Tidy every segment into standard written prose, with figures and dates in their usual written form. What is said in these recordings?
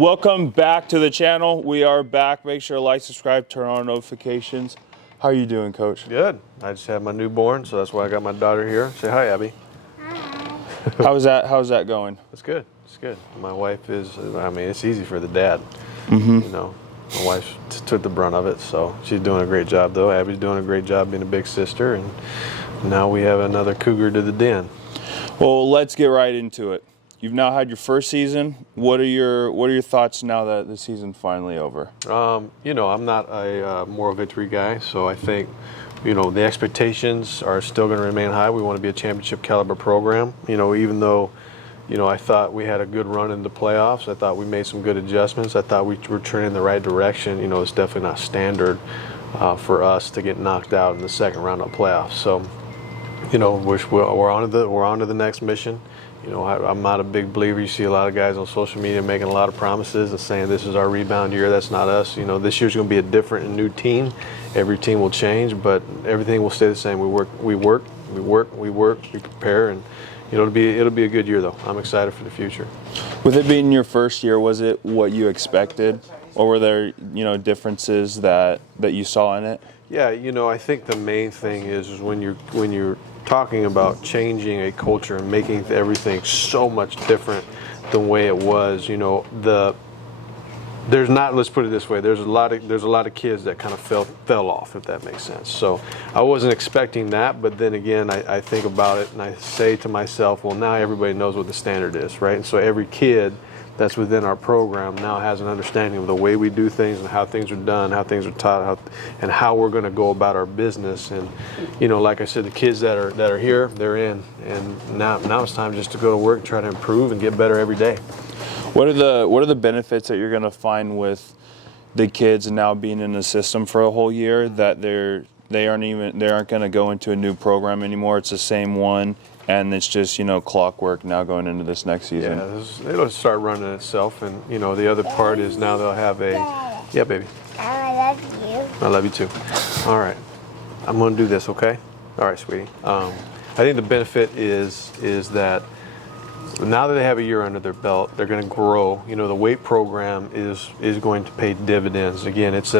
welcome back to the channel. We are back. Make sure to like, subscribe, turn on notifications. How are you doing, Coach? Good. I just had my newborn, so that's why I got my daughter here. Say hi, Abby. Hi. How's that going? It's good. It's good. My wife is, it's easy for the dad. Mm-hmm. You know, my wife took the brunt of it, so she's doing a great job, though. Abby's doing a great job being a big sister, and now we have another cougar to the den. Well, let's get right into it. You've now had your first season. What are your thoughts now that the season's finally over? You know, I'm not a moral victory guy, so I think, you know, the expectations are still going to remain high. We want to be a championship caliber program. You know, even though, you know, I thought we had a good run in the playoffs. I thought we made some good adjustments. I thought we were turning in the right direction. You know, it's definitely not standard for us to get knocked out in the second round of playoffs. So, you know, we're on to the next mission. You know, I'm not a big believer. You see a lot of guys on social media making a lot of promises and saying this is our rebound year. That's not us. You know, this year's going to be a different and new team. Every team will change, but everything will stay the same. We prepare, and you know, it'll be a good year though. I'm excited for the future. With it being your first year, was it what you expected, or were there, you know, differences that you saw in it? Yeah, you know, I think the main thing is when you're talking about changing a culture and making everything so much different the way it was, you know, let's put it this way, there's a lot of kids that kind of fell off, if that makes sense. So I wasn't expecting that, but then again, I think about it and I say to myself, well, now everybody knows what the standard is, right? And so every kid that's within our program now has an understanding of the way we do things and how things are done, how things are taught, and how we're going to go about our business. And you know, like I said, the kids that are here, they're in, and now it's time just to go to work and try to improve and get better every day. What are the benefits that you're going to find with the kids now being in the system for a whole year, that they aren't going to go into a new program anymore? It's the same one. And it's just, you know, clockwork now going into this next season. Yeah, it'll start running itself. And, you know, the other part is now they'll have a... Yeah, baby. I love you. I love you too. All right. I'm going to do this, okay? All right, sweetie. I think the benefit is that now that they have a year under their belt, they're going to grow. You know, the weight program is going to pay dividends. Again, it's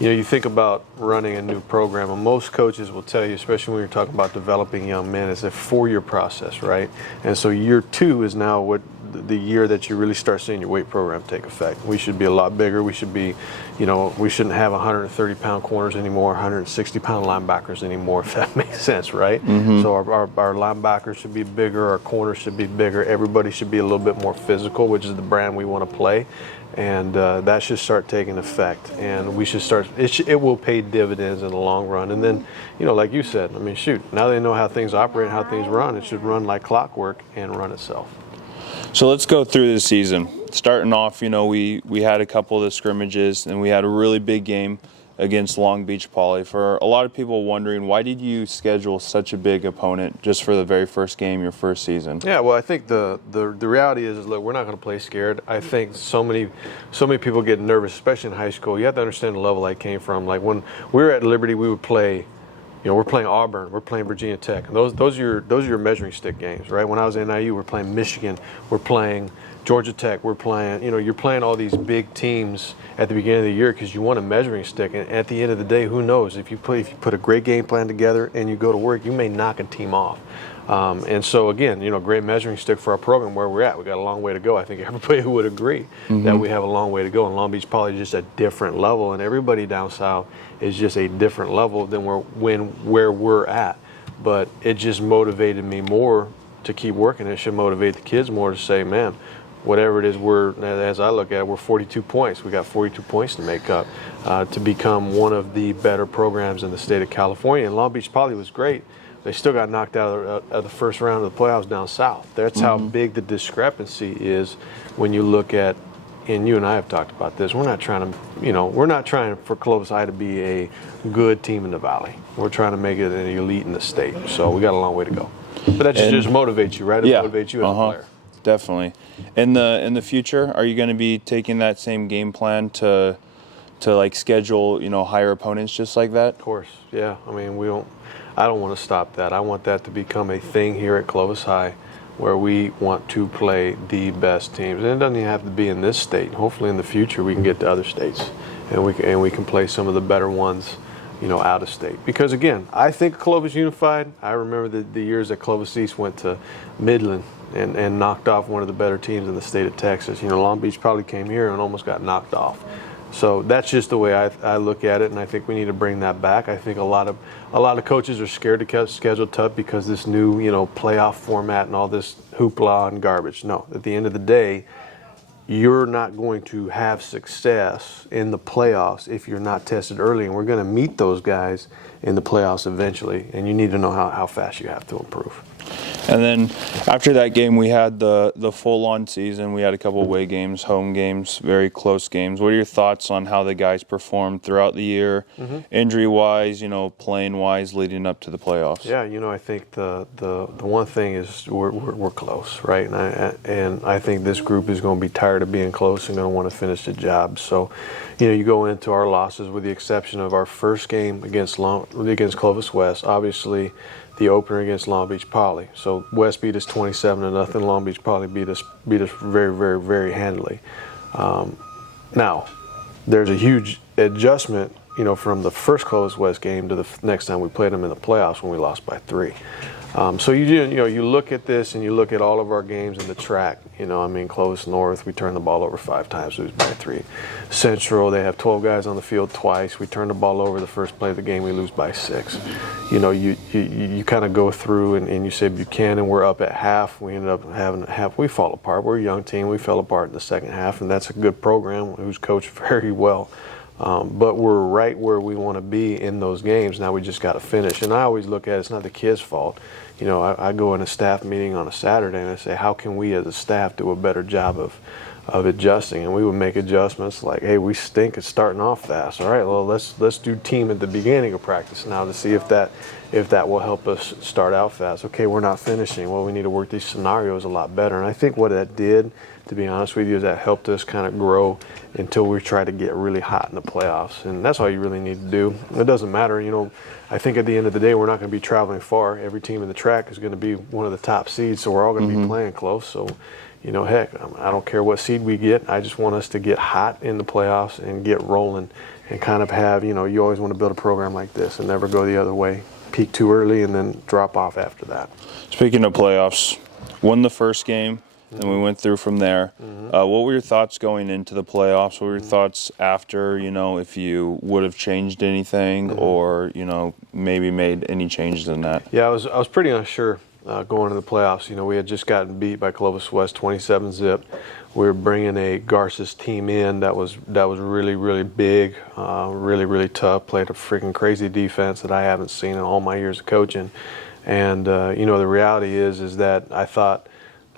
you know, you think about running a new program, and most coaches will tell you, especially when you're talking about developing young men, it's a 4-year process, right? And so year 2 is now the year that you really start seeing your weight program take effect. We should be a lot bigger. We should be, you know, we shouldn't have 130-pound corners anymore, 160-pound linebackers anymore, if that makes sense, right? Mm-hmm. So our linebackers should be bigger, our corners should be bigger, everybody should be a little bit more physical, which is the brand we want to play. And that should start taking effect, and we should start. It will pay dividends in the long run. And then, you know, like you said, I mean, shoot, now they know how things operate, how things run. It should run like clockwork and run itself. So let's go through the season. Starting off, you know, we had a couple of the scrimmages, and we had a really big game against Long Beach Poly. For a lot of people wondering, why did you schedule such a big opponent just for the very first game, your first season? Yeah, well, I think the reality is look, we're not going to play scared. I think so many people get nervous, especially in high school. You have to understand the level I came from. Like when we were at Liberty, we would play, you know, we're playing Auburn, we're playing Virginia Tech. And those are your measuring stick games, right? When I was at NIU, we're playing Michigan, we're playing Georgia Tech, we're playing, you know, you're playing all these big teams at the beginning of the year because you want a measuring stick. And at the end of the day, who knows? If you put a great game plan together and you go to work, you may knock a team off. And so again, you know, great measuring stick for our program where we're at. We got a long way to go. I think everybody would agree that we have a long way to go. And Long Beach Poly is just a different level, and everybody down south is just a different level than where we're at. But it just motivated me more to keep working. It should motivate the kids more to say, man, whatever it is, as I look at it, we're 42 points. We got 42 points to make up to become one of the better programs in the state of California. And Long Beach Poly was great. They still got knocked out of the first round of the playoffs down south. That's how big the discrepancy is when you look at, and you and I have talked about this, we're not trying for Clovis High to be a good team in the Valley. We're trying to make it an elite in the state. So we got a long way to go. But that just motivates you, right? It motivates you as a player. Definitely. In the future, are you going to be taking that same game plan to like schedule, you know, higher opponents just like that? Of course, yeah. I mean, I don't want to stop that. I want that to become a thing here at Clovis High. where we want to play the best teams. And it doesn't even have to be in this state. Hopefully in the future we can get to other states and we can play some of the better ones, out of state. Because again, I think Clovis Unified, I remember the years that Clovis East went to Midland and knocked off one of the better teams in the state of Texas. Long Beach probably came here and almost got knocked off. So that's just the way I look at it, and I think we need to bring that back. I think a lot of coaches are scared to schedule tough because this new playoff format and all this hoopla and garbage. No, at the end of the day, you're not going to have success in the playoffs if you're not tested early, and we're going to meet those guys in the playoffs eventually, and you need to know how fast you have to improve. And then after that game, we had the full-on season. We had a couple away games, home games, very close games. What are your thoughts on how the guys performed throughout the year, injury-wise, playing-wise, leading up to the playoffs? Yeah, I think the one thing is we're close, right? And I think this group is going to be tired of being close and going to want to finish the job. So, you go into our losses with the exception of our first game against Clovis West, obviously the opener against Long Beach Poly. So West beat us 27-0. Long Beach Poly beat us very, very, very handily. Now, there's a huge adjustment, from the first Clovis West game to the next time we played them in the playoffs when we lost by 3. So you look at this and you look at all of our games in the track. Clovis North, we turned the ball over 5 times, lose by 3. Central, they have 12 guys on the field twice. We turn the ball over the first play of the game, we lose by 6. You kind of go through and you say Buchanan, we're up at half. We ended up having half. We fall apart. We're a young team. We fell apart in the second half, and that's a good program who's coached very well. But we're right where we want to be in those games. Now we just got to finish. And I always look at it's not the kids' fault. I go in a staff meeting on a Saturday and I say, how can we as a staff do a better job of adjusting? And we would make adjustments like, hey, we stink at starting off fast. All right, well, let's do team at the beginning of practice now to see if that will help us start out fast. Okay, we're not finishing. Well, we need to work these scenarios a lot better. And I think what that did, to be honest with you, is that helped us kind of grow until we try to get really hot in the playoffs. And that's all you really need to do. It doesn't matter, I think at the end of the day, we're not going to be traveling far. Every team in the track is going to be one of the top seeds, so we're all going to be playing close. So, heck, I don't care what seed we get. I just want us to get hot in the playoffs and get rolling and kind of have, you always want to build a program like this and never go the other way. Peak too early and then drop off after that. Speaking of playoffs, won the first game. And we went through from there. What were your thoughts going into the playoffs? What were your thoughts after, if you would have changed anything or, maybe made any changes in that? Yeah, I was pretty unsure going into the playoffs. We had just gotten beat by Clovis West 27-0. We were bringing a Garces team in that was really, really big, really, really tough, played a freaking crazy defense that I haven't seen in all my years of coaching. And, the reality is that I thought,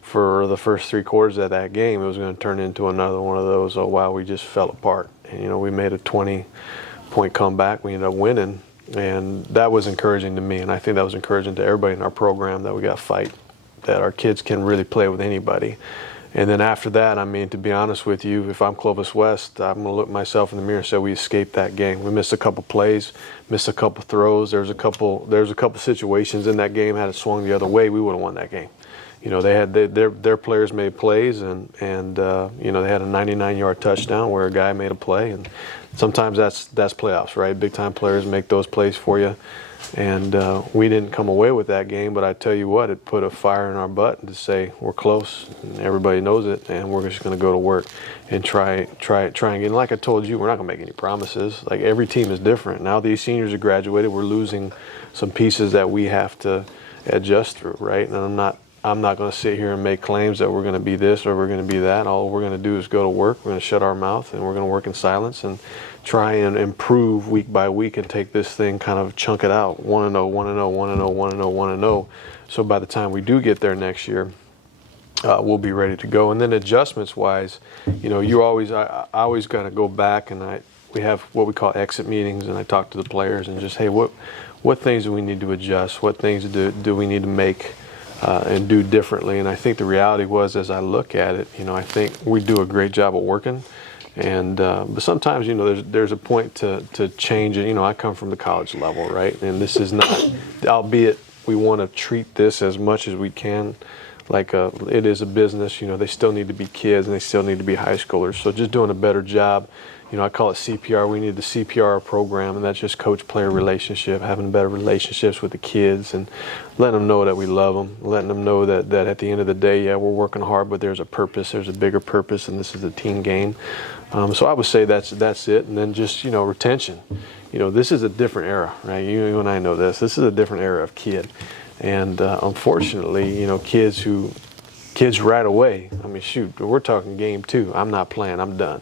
for the first 3 quarters of that game, it was going to turn into another one of those, we just fell apart. And, we made a 20-point comeback. We ended up winning, and that was encouraging to me. And I think that was encouraging to everybody in our program that we got fight, that our kids can really play with anybody. And then after that, to be honest with you, if I'm Clovis West, I'm going to look myself in the mirror and say we escaped that game. We missed a couple plays, missed a couple throws. There's a couple situations in that game. Had it swung the other way, we would have won that game. They had their players made plays, and they had a 99-yard touchdown where a guy made a play, and sometimes that's playoffs, right? Big time players make those plays for you, and we didn't come away with that game. But I tell you what, it put a fire in our butt to say we're close, and everybody knows it, and we're just going to go to work and try again. And like I told you, we're not going to make any promises. Like every team is different. Now these seniors have graduated, we're losing some pieces that we have to adjust through, right? And I'm not going to sit here and make claims that we're going to be this or we're going to be that. All we're going to do is go to work. We're going to shut our mouth and we're going to work in silence and try and improve week by week and take this thing, kind of chunk it out, 1-0, 1-0, 1-0, 1-0, 1-0. So by the time we do get there next year, we'll be ready to go. And then adjustments-wise, I always got to go back and we have what we call exit meetings, and I talk to the players and just, hey, what things do we need to adjust? What things do we need to make and do differently? And I think the reality was, as I look at it, I think we do a great job of working. And but sometimes, there's a point to change it. I come from the college level, right? And this is not, albeit we want to treat this as much as we can it is a business. They still need to be kids and they still need to be high schoolers. So just doing a better job. I call it CPR. We need the CPR program, and that's just coach-player relationship, having better relationships with the kids and letting them know that we love them, letting them know that at the end of the day, yeah, we're working hard, but there's a purpose, there's a bigger purpose, and this is a team game. So I would say that's it, and then just, retention. This is a different era, right? You and I know this. This is a different era of kid. And unfortunately, kids right away, I mean, shoot, we're talking game 2. I'm not playing, I'm done.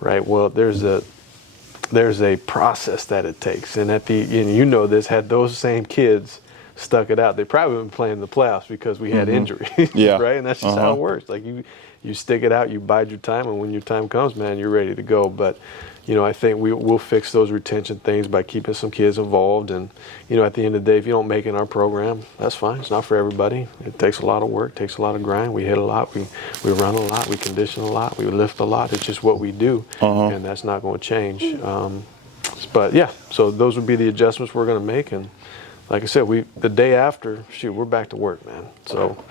Right. Well, there's a process that it takes, and this, had those same kids stuck it out, they probably been playing in the playoffs because we had injuries. Yeah. Right. And that's just how it works. Like you stick it out, you bide your time, and when your time comes, man, you're ready to go. But I think we'll fix those retention things by keeping some kids involved. And, at the end of the day, if you don't make it in our program, that's fine. It's not for everybody. It takes a lot of work, takes a lot of grind. We hit a lot, we run a lot, we condition a lot, we lift a lot. It's just what we do, and that's not going to change. But, yeah, so those would be the adjustments we're going to make. And like I said, the day after, we're back to work, man. So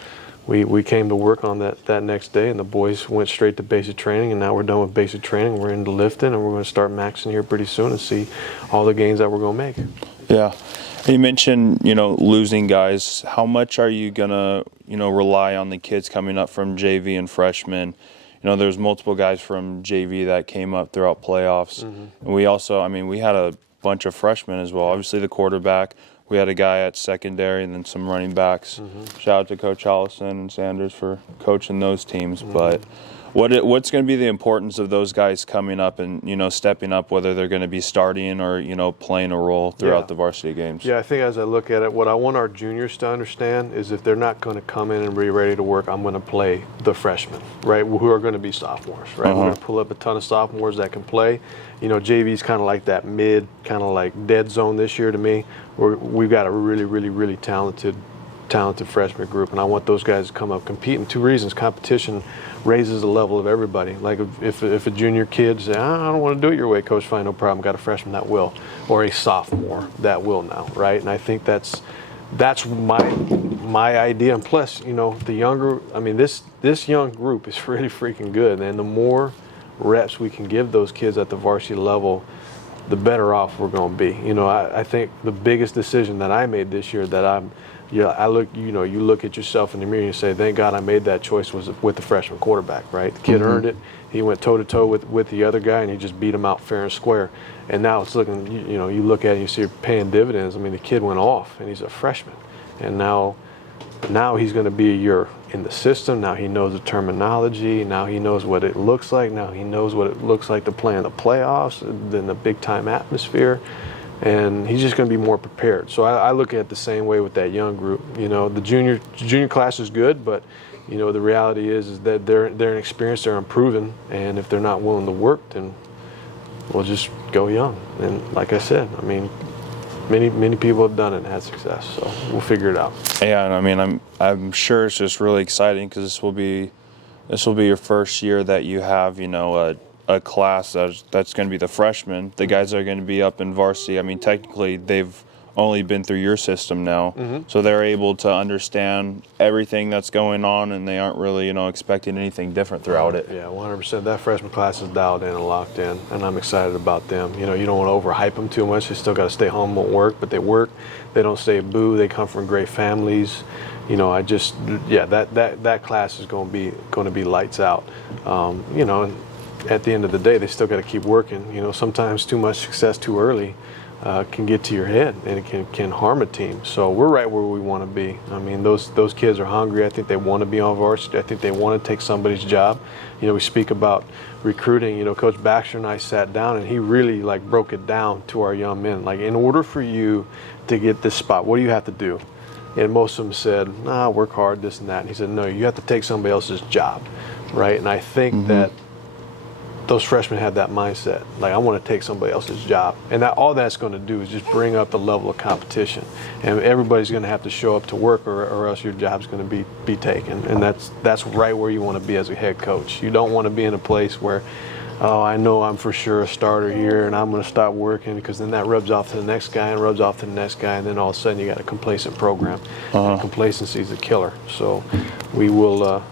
we came to work on that next day, and the boys went straight to basic training, and now we're done with basic training. We're into lifting, and we're going to start maxing here pretty soon and see all the gains that we're going to make. Yeah. You mentioned, losing guys. How much are you going to, rely on the kids coming up from JV and freshmen? There's multiple guys from JV that came up throughout playoffs. And we also, we had a bunch of freshmen as well. Obviously the quarterback. We had a guy at secondary and then some running backs. Shout out to Coach Allison and Sanders for coaching those teams. But what's going to be the importance of those guys coming up and, stepping up, whether they're going to be starting or, playing a role throughout the varsity games? Yeah, I think as I look at it, what I want our juniors to understand is if they're not going to come in and be ready to work, I'm going to play the freshmen, right, who are going to be sophomores, right? We're going to pull up a ton of sophomores that can play. JV's kind of like that mid, kind of like dead zone this year to me. We've got a really, really, really talented freshman group, and I want those guys to come up competing. 2 reasons: competition raises the level of everybody. Like if a junior kid says, I don't want to do it your way, coach, fine, no problem, got a freshman that will, or a sophomore that will now, right? And I think that's my idea. And plus, the younger, this young group is really freaking good, and the more reps we can give those kids at the varsity level, the better off we're going to be. I think the biggest decision that I made this year that you look at yourself in the mirror and you say, thank God I made that choice, was with the freshman quarterback, right? The kid earned it. He went toe-to-toe with the other guy, and he just beat him out fair and square. And now it's looking, you look at it and you see it paying dividends. The kid went off, and he's a freshman. And now he's going to be a year in the system. Now he knows the terminology. Now he knows what it looks like. Now he knows what it looks like to play in the playoffs, in the big-time atmosphere. And he's just going to be more prepared. So I look at it the same way with that young group. The junior class is good, but the reality is that they're inexperienced, they're unproven, and if they're not willing to work, then we'll just go young. And like I said, many people have done it and had success. So we'll figure it out. Yeah, and I'm sure it's just really exciting because this will be your first year that you have a class that's going to be the freshmen. The guys that are going to be up in varsity, technically they've only been through your system now, so they're able to understand everything that's going on, and they aren't really expecting anything different throughout it. Yeah, 100%. That freshman class is dialed in and locked in, and I'm excited about them. You don't want to overhype them too much. They still got to stay home and work, but they work. They don't say boo. They come from great families. That class is going to be lights out. And at the end of the day, they still got to keep working. Sometimes too much success too early can get to your head, and it can harm a team. So we're right where we want to be. Those kids are hungry. I think they want to be on varsity. I think they want to take somebody's job. We speak about recruiting. Coach Baxter and I sat down, and he really broke it down to our young men. In order for you to get this spot, what do you have to do? And most of them said, work hard, this and that. And he said, no, you have to take somebody else's job, right? And I think that those freshmen have that mindset. I want to take somebody else's job. And all that's going to do is just bring up the level of competition. And everybody's going to have to show up to work, or else your job's going to be taken. And that's right where you want to be as a head coach. You don't want to be in a place where oh, I know I'm for sure a starter here, and I'm going to stop working, because then that rubs off to the next guy and rubs off to the next guy, and then all of a sudden you got a complacent program. And complacency is a killer. So we will,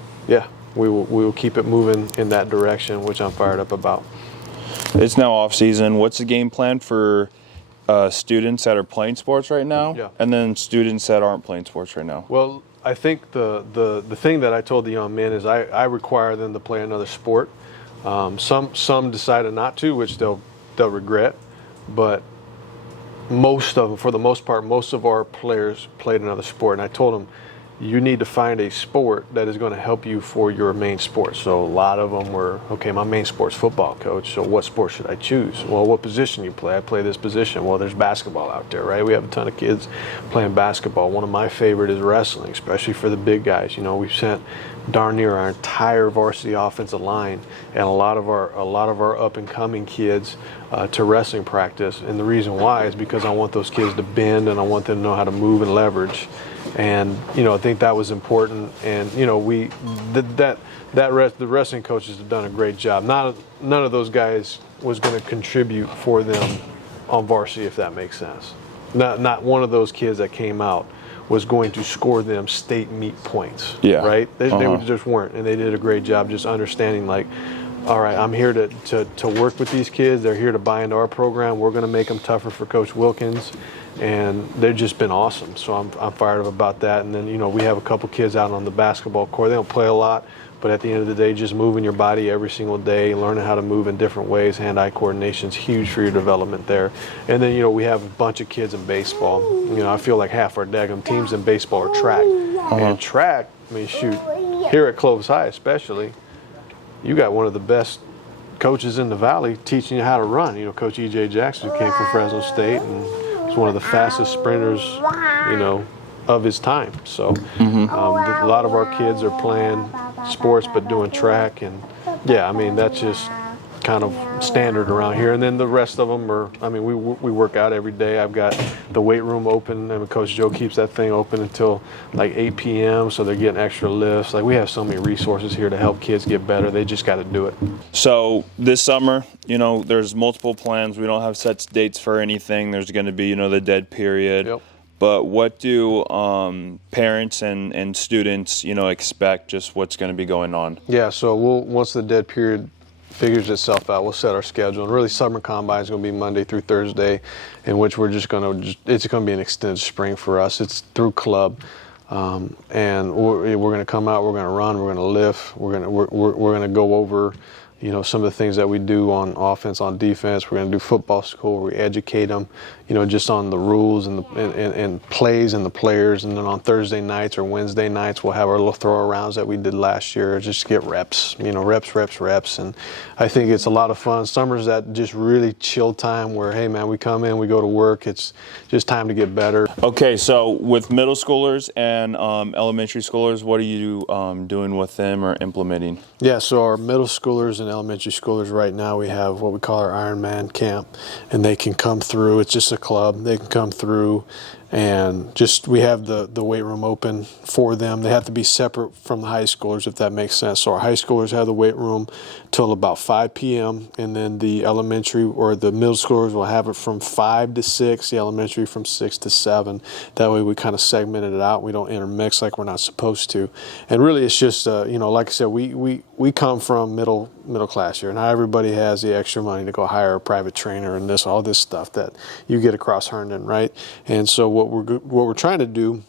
we will keep it moving in that direction, which I'm fired up about. It's now off season. What's the game plan for students that are playing sports right now, Yeah. and then students that aren't playing sports right now? Well, I think the thing that I told the young men is I require them to play another sport. Some decided not to, which they'll regret, but most of them, for the most part, most of our players played another sport. And I told them, you need to find a sport that is going to help you for your main sport. So a lot of them were, okay, my main sport's football, coach, so what sport should I choose? Well, what position you play? I play this position. Well, there's basketball out there, right? We have a ton of kids playing basketball. One of my favorite is wrestling, especially for the big guys. You know, we've sent darn near our entire varsity offensive line and a lot of our up and coming kids to wrestling practice. And the reason why is because I want those kids to bend, and I want them to know how to move and leverage. And I think that was important. And the wrestling coaches have done a great job. None of those guys was going to contribute for them on varsity, if that makes sense. Not one of those kids that came out was going to score them state meet points. Yeah. Right? They just weren't, and they did a great job just understanding, like, all right, I'm here to work with these kids. They're here to buy into our program. We're going to make them tougher for Coach Wilkins. And they've just been awesome. So I'm fired up about that. And then, we have a couple kids out on the basketball court. They don't play a lot, but at the end of the day, just moving your body every single day, learning how to move in different ways, hand-eye coordination is huge for your development there. And then, we have a bunch of kids in baseball. I feel like half our daggum teams in baseball are track. And track, I mean, shoot, here at Clovis High especially, you got one of the best coaches in the valley teaching you how to run. Coach E.J. Jackson, who came from Fresno State, and was one of the fastest sprinters, of his time. So a lot of our kids are playing sports but doing track, and that's just kind of standard around here. And then the rest of them are, we work out every day. I've got the weight room open, and Coach Joe keeps that thing open until like 8 p.m. so they're getting extra lifts. Like, we have so many resources here to help kids get better. They just got to do it. So this summer, there's multiple plans. We don't have set dates for anything. There's going to be, the dead period. Yep. But what do parents and students, expect, just what's going to be going on? Yeah, so once the dead period figures itself out, we'll set our schedule. And really, summer combine is going to be Monday through Thursday, in which we're just going to, it's going to be an extended spring for us. It's through club. And we're going to come out, we're going to run, we're going to lift, we're going to go over, some of the things that we do on offense, on defense. We're going to do football school. We educate them, just on the rules and plays and the players. And then on Thursday nights or Wednesday nights, we'll have our little throw-arounds that we did last year, just to get reps, reps. And I think it's a lot of fun. Summer's that just really chill time where, hey, man, we come in, we go to work. It's just time to get better. Okay, so with middle schoolers and elementary schoolers, what are you doing with them or implementing? Yeah, so our middle schoolers and elementary schoolers right now, we have what we call our Ironman camp, and they can come through. It's just a club. They can come through, and we have the weight room open for them. They have to be separate from the high schoolers, if that makes sense. So our high schoolers have the weight room till about 5 p.m., and then the elementary or the middle schoolers will have it from 5 to 6, the elementary from 6 to 7. That way we kind of segmented it out. We don't intermix like we're not supposed to. And really it's just, like I said, we come from middle class here. Not everybody has the extra money to go hire a private trainer and all this stuff that you get across Herndon, right? And so what we're trying to do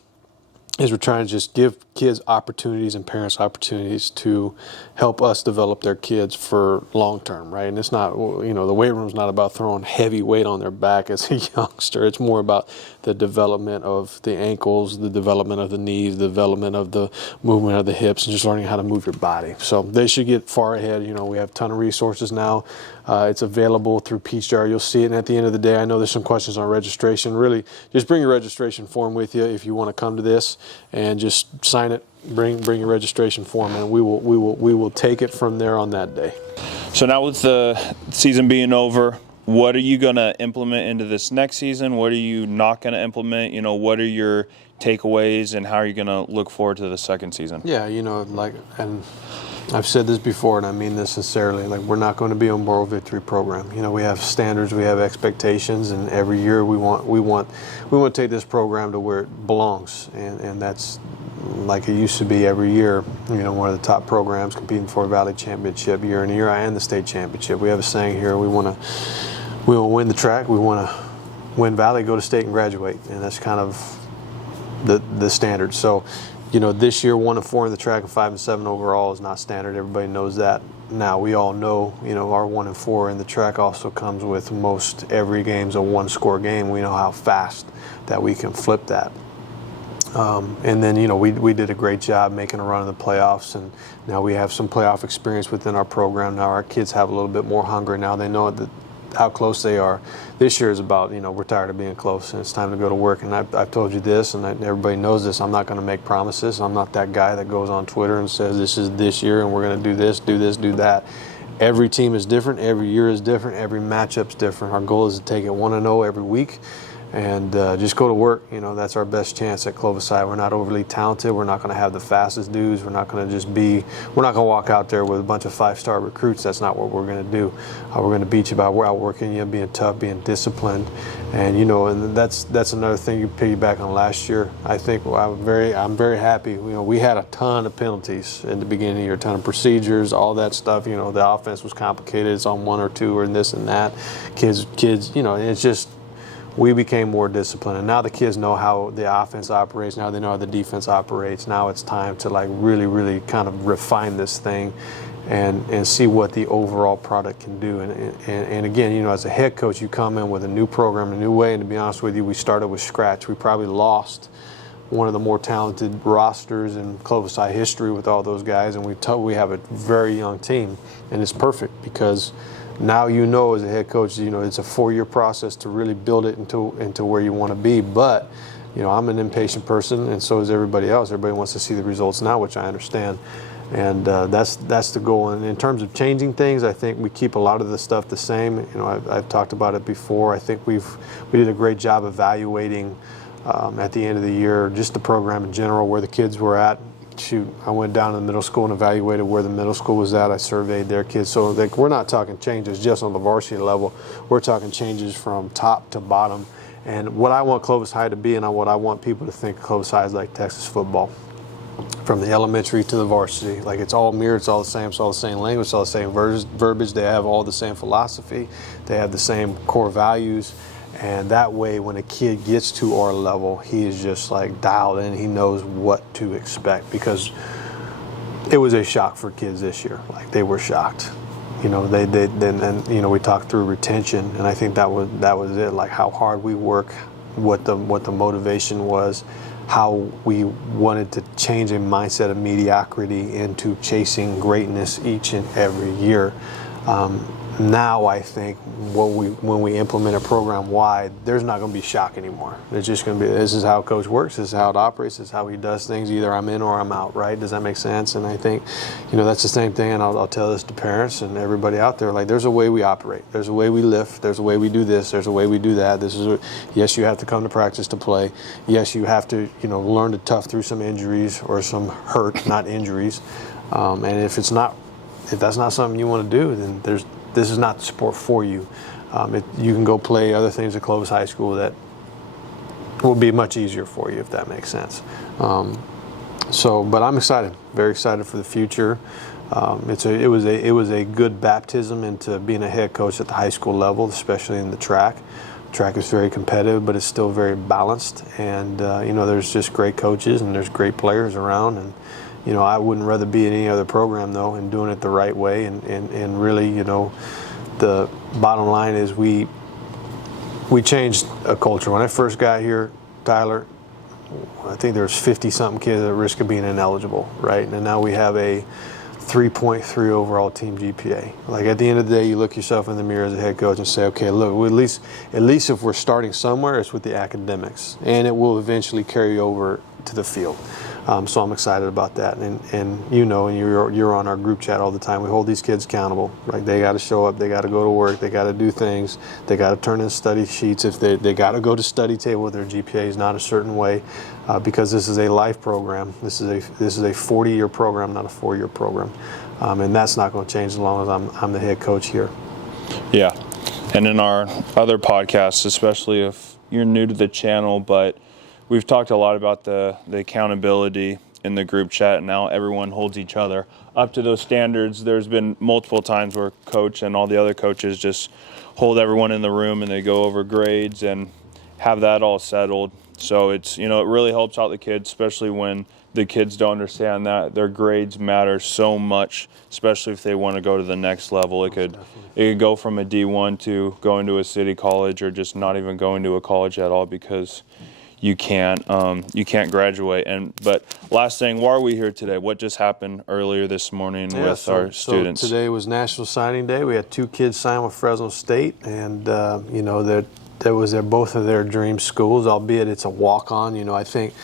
is we're trying to just give kids opportunities and parents opportunities to help us develop their kids for long term, right? And it's not, the weight room's not about throwing heavy weight on their back as a youngster. It's more about the development of the ankles, the development of the knees, the development of the movement of the hips, and just learning how to move your body. So they should get far ahead. We have a ton of resources now. It's available through Peach Jar. You'll see it. And at the end of the day, I know there's some questions on registration. Really, just bring your registration form with you if you want to come to this, and just sign it. Bring your registration form, and we will take it from there on that day. So now with the season being over, what are you going to implement into this next season? What are you not going to implement? You know, what are your takeaways, and how are you going to look forward to the second season? Yeah, and I've said this before, and I mean this sincerely. Like, we're not going to be a moral victory program. You know, we have standards, we have expectations, and every year we want to take this program to where it belongs, and that's like it used to be every year. You know, one of the top programs competing for a Valley Championship year in year out, and the state championship. We have a saying here: we want to win the track, we want to win Valley, go to state, and graduate, and that's kind of the standard. So, you know, this year 1-4 in the track and 5-7 overall is not standard. Everybody knows that. Now we all know, you know, our 1-4 in the track also comes with most every game's a one-score game. We know how fast that we can flip that. And then, you know, we did a great job making a run in the playoffs, and now we have some playoff experience within our program. Now our kids have a little bit more hunger. Now they know how close they are. This year is about, you know, we're tired of being close and it's time to go to work. And I've told you this, and everybody knows this. I'm not going to make promises. I'm not that guy that goes on Twitter and says this is this year and we're going to do this, do that. Every team is different. Every year is different. Every matchup's different. Our goal is to take it 1-0 every week and just go to work. You know, that's our best chance at Clovis High. We're not overly talented. We're not going to have the fastest dudes. We're not going to walk out there with a bunch of 5-star recruits. That's not what we're going to do. We're going to beat you by outworking you, being tough, being disciplined. And, you know, and that's another thing you piggyback on last year. I think I'm very happy. You know, we had a ton of penalties in the beginning of the year, a ton of procedures, all that stuff. You know, the offense was complicated. It's on 1 or 2 or this and that. Kids, you know, it's just, we became more disciplined, and now the kids know how the offense operates. Now they know how the defense operates. Now it's time to like really kind of refine this thing and see what the overall product can do. And again, you know, as a head coach, you come in with a new program, a new way, and to be honest with you, we started with scratch. We probably lost one of the more talented rosters in Clovis High history with all those guys, and we have a very young team, and it's perfect because now you know as a head coach, you know, it's a 4-year process to really build it into where you want to be. But, you know, I'm an impatient person, and so is everybody else. Everybody wants to see the results now, which I understand. And that's the goal. And in terms of changing things, I think we keep a lot of the stuff the same. You know, I've talked about it before. I think we did a great job evaluating at the end of the year just the program in general, where the kids were at. Shoot, I went down to the middle school and evaluated where the middle school was at. I surveyed their kids. So like, we're not talking changes just on the varsity level. We're talking changes from top to bottom. And what I want Clovis High to be, and what I want people to think of Clovis High is like Texas football. From the elementary to the varsity. Like, it's all mirrored, it's all the same, it's all the same language, it's all the same verbiage. They have all the same philosophy. They have the same core values. And that way, when a kid gets to our level, he is just like dialed in. He knows what to expect, because it was a shock for kids this year. Like, they were shocked. You know, and you know, we talked through retention, and I think that was it. Like, how hard we work, what the motivation was, how we wanted to change a mindset of mediocrity into chasing greatness each and every year. Now I think when we implement a program wide, there's not going to be shock anymore. It's just going to be, this is how coach works, this is how it operates, this is how he does things. Either I'm in or I'm out, right? Does that make sense? And I think, you know, that's the same thing, and I'll tell this to parents and everybody out there. Like, there's a way we operate, there's a way we lift, there's a way we do this, there's a way we do that. Yes, you have to come to practice to play. Yes, you have to, you know, learn to tough through some injuries or some hurt, not injuries. And if that's not something you want to do, then this is not the sport for you. You can go play other things at Clovis High School that will be much easier for you, if that makes sense. But I'm excited, very excited for the future. It was a good baptism into being a head coach at the high school level, especially in the track. Track is very competitive, but it's still very balanced. And you know, there's just great coaches and there's great players around. And you know, I wouldn't rather be in any other program, though, and doing it the right way. And really, you know, the bottom line is we changed a culture. When I first got here, Tyler, I think there was 50-something kids at risk of being ineligible, right? And now we have a 3.3 overall team GPA. Like, at the end of the day, you look yourself in the mirror as a head coach and say, okay, look, at least if we're starting somewhere, it's with the academics, and it will eventually carry over to the field. So I'm excited about that, and you're on our group chat all the time. We hold these kids accountable. Right? They got to show up. They got to go to work. They got to do things. They got to turn in study sheets. If they got to go to study table with their GPA is not a certain way, because this is a life program. This is a 40-year program, not a 4-year program, and that's not going to change as long as I'm the head coach here. Yeah, and in our other podcasts, especially if you're new to the channel, but we've talked a lot about the accountability in the group chat, and now everyone holds each other up to those standards. There's been multiple times where coach and all the other coaches just hold everyone in the room and they go over grades and have that all settled. So it's, it really helps out the kids, especially when the kids don't understand that their grades matter so much, especially if they want to go to the next level. It could go from a D1 to going to a city college, or just not even going to a college at all, because you can't graduate. But last thing, why are we here today? What just happened earlier this morning with our students? So today was National Signing Day. We had 2 kids sign with Fresno State, and that was both of their dream schools, albeit it's a walk-on. I think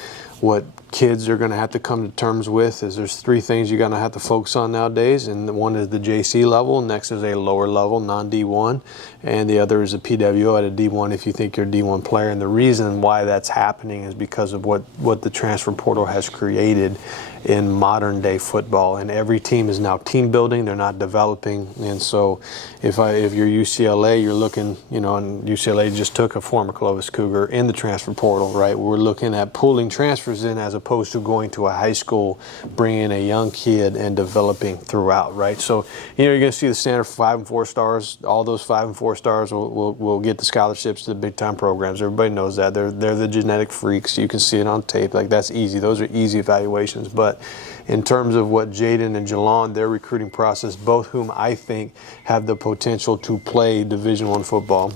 what kids are going to have to come to terms with is there's 3 things you're going to have to focus on nowadays, and one is the JC level, next is a lower level, non-D1, and the other is a PWO at a D1 if you think you're a D1 player. And the reason why that's happening is because of what the transfer portal has created in modern day football, and every team is now team building. They're not developing. And so if you're UCLA, you're looking, and UCLA just took a former Clovis Cougar in the transfer portal, right? We're looking at pulling transfers in as opposed to going to a high school, bringing a young kid and developing throughout, right? So you're going to see the standard 5 and 4 stars. All those 5 and 4 stars will get the scholarships to the big time programs. Everybody knows that. They're the genetic freaks. You can see it on tape. Like, that's easy. Those are easy evaluations. But in terms of what Jaden and Jalon, their recruiting process, both whom I think have the potential to play Division I football,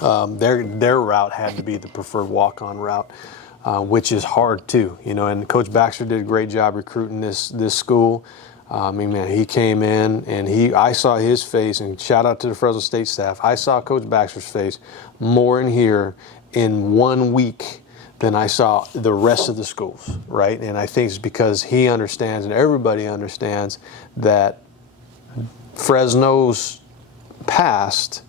their route had to be the preferred walk-on route, which is hard too. And Coach Baxter did a great job recruiting this school. He came in and I saw his face, and shout out to the Fresno State staff. I saw Coach Baxter's face more in here in 1 week than I saw the rest of the schools, right? And I think it's because he understands, and everybody understands, that Fresno's past,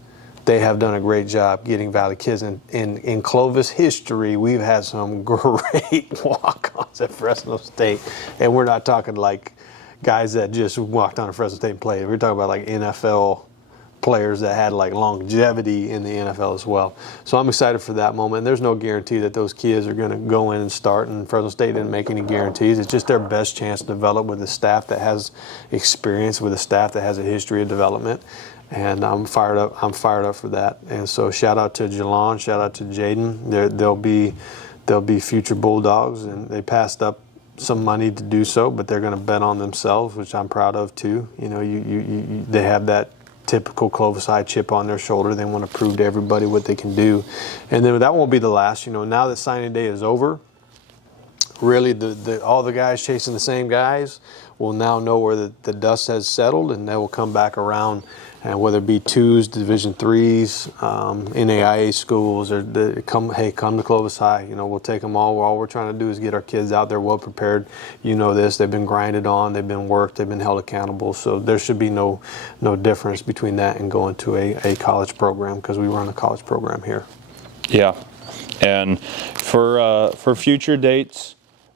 they have done a great job getting Valley kids. And in Clovis history, we've had some great walk-ons at Fresno State. And we're not talking like guys that just walked on to Fresno State and played. We're talking about like NFL players that had like longevity in the NFL as well. So I'm excited for that moment. There's no guarantee that those kids are going to go in and start, and Fresno State didn't make any guarantees. It's just their best chance to develop with a staff that has experience, with a staff that has a history of development. And I'm fired up. I'm fired up for that. And so shout out to Jalon, shout out to Jaden. They'll be future Bulldogs, and they passed up some money to do so, but they're going to bet on themselves, which I'm proud of too. They have that typical Clovis High chip on their shoulder. They want to prove to everybody what they can do. And then that won't be the last. Now that signing day is over, really all the guys chasing the same guys will now know where the dust has settled, and they will come back around, and whether it be 2s, Division 3s, NAIA schools, or come to Clovis High. We'll take them all. All we're trying to do is get our kids out there well prepared. This. They've been grinded on. They've been worked. They've been held accountable. So there should be no difference between that and going to a college program, because we run a college program here. Yeah, and for future dates,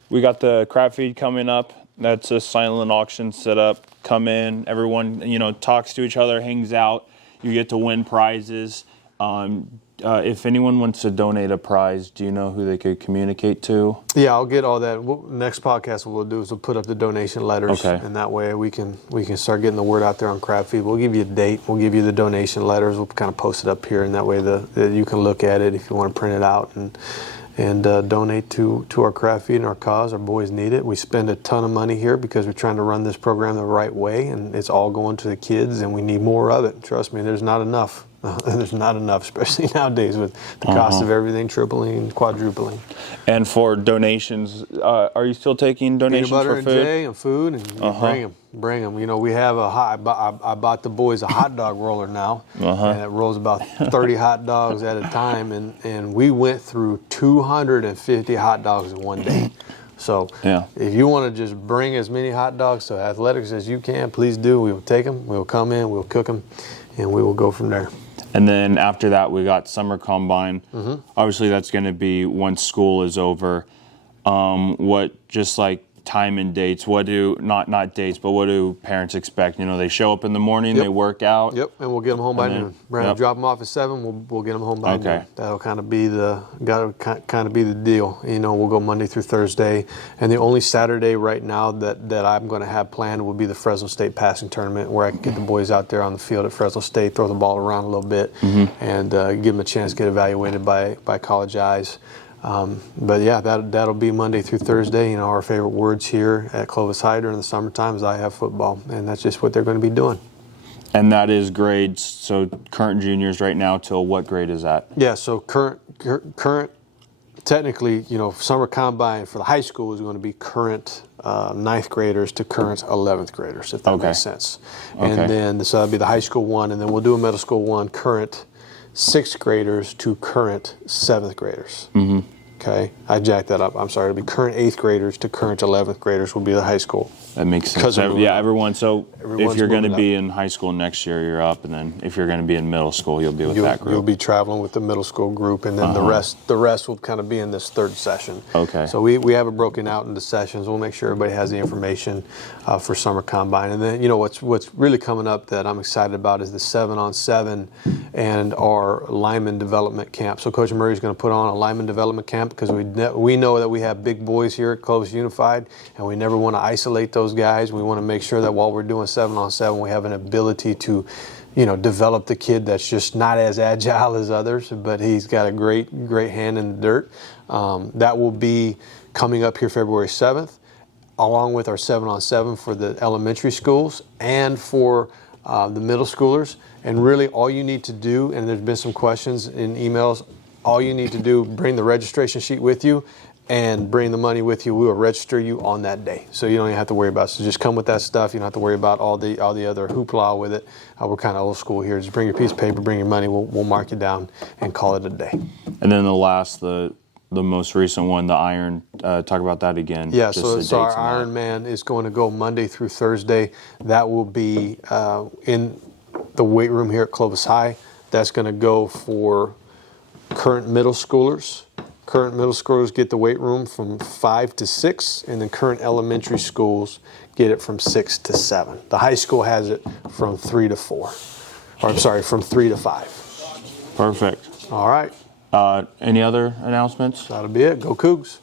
we got the crab feed coming up. That's a silent auction set up. Come in, everyone, talks to each other, hangs out. You get to win prizes. If anyone wants to donate a prize, do you know who they could communicate to? Yeah, I'll get all that. Next podcast, what we'll do is we'll put up the donation letters, okay, and that way we can start getting the word out there on crab feed. We'll give you a date. We'll give you the donation letters. We'll kind of post it up here, and that way you can look at it if you want to print it out and donate to our crab feed and our cause. Our boys need it. We spend a ton of money here because we're trying to run this program the right way, and it's all going to the kids, and we need more of it. Trust me, there's not enough. There's not enough, especially nowadays with the cost of everything tripling, quadrupling. And for donations, are you still taking donations Peanut butter for and food? J and food, and you bring them. You know, we have I bought the boys a hot dog roller now, and it rolls about 30 hot dogs at a time, and we went through 250 hot dogs in one day. So if you want to just bring as many hot dogs to athletics as you can, please do. We will take them, we will come in, we'll cook them, and we will go from there. And then after that, we got summer combine. Obviously, that's going to be once school is over. What just like time and dates? What do not dates, but what do parents expect? You know, they show up in the morning, they work out. Yep, and we'll get them home by noon. Brandon, drop them off at 7. We'll get them home by noon. That'll kind of be the deal. You know, we'll go Monday through Thursday, and the only Saturday right now that I'm going to have planned will be the Fresno State passing tournament, where I can get the boys out there on the field at Fresno State, throw the ball around a little bit, and give them a chance to get evaluated by college eyes. But yeah, that'll be Monday through Thursday. You know, our favorite words here at Clovis High during the summertime is I have football, and that's just what they're going to be doing. And that is grades. So current juniors right now till what grade is that? Yeah, so current technically, you know, summer combine for the high school is going to be current 9th graders to current 11th graders, if that makes sense. And then so that'll be the high school one, and then we'll do a middle school one, current 6th graders to current 7th graders. Okay, I jacked that up. I'm sorry. It'll be current 8th graders to current 11th graders will be the high school. That makes sense. Everyone. So if you're going to be in high school next year, you're up, and then if you're going to be in middle school, you'll be with that group. You'll be traveling with the middle school group, and then the rest will kind of be in this third session. Okay. So we have it broken out into sessions. We'll make sure everybody has the information for summer combine, and then you know what's really coming up that I'm excited about is the 7-on-7 and our lineman development camp. So Coach Murray's going to put on a lineman development camp because we know that we have big boys here at Clovis Unified, and we never want to isolate those guys. We want to make sure that while we're doing 7-on-7, we have an ability to, you know, develop the kid that's just not as agile as others, but he's got a great hand in the dirt. That will be coming up here February 7th, along with our 7-on-7 for the elementary schools and for the middle schoolers. And really all you need to do, and there's been some questions in emails, all you need to do, bring the registration sheet with you and bring the money with you. We will register you on that day, so you don't even have to worry about it. So just come with that stuff. You don't have to worry about all the other hoopla with it. We're kind of old school here. Just bring your piece of paper, bring your money. We'll mark you down and call it a day. And then the most recent one, the Iron. Talk about that again. Yeah, so our Ironman is going to go Monday through Thursday. That will be in the weight room here at Clovis High. That's going to go for current middle schoolers. Current middle schoolers get the weight room from 5 to 6, and then current elementary schools get it from 6 to 7. The high school has it from 3 to 4. Or I'm sorry, from 3 to 5. Perfect. All right. Any other announcements? That'll be it. Go Cougs.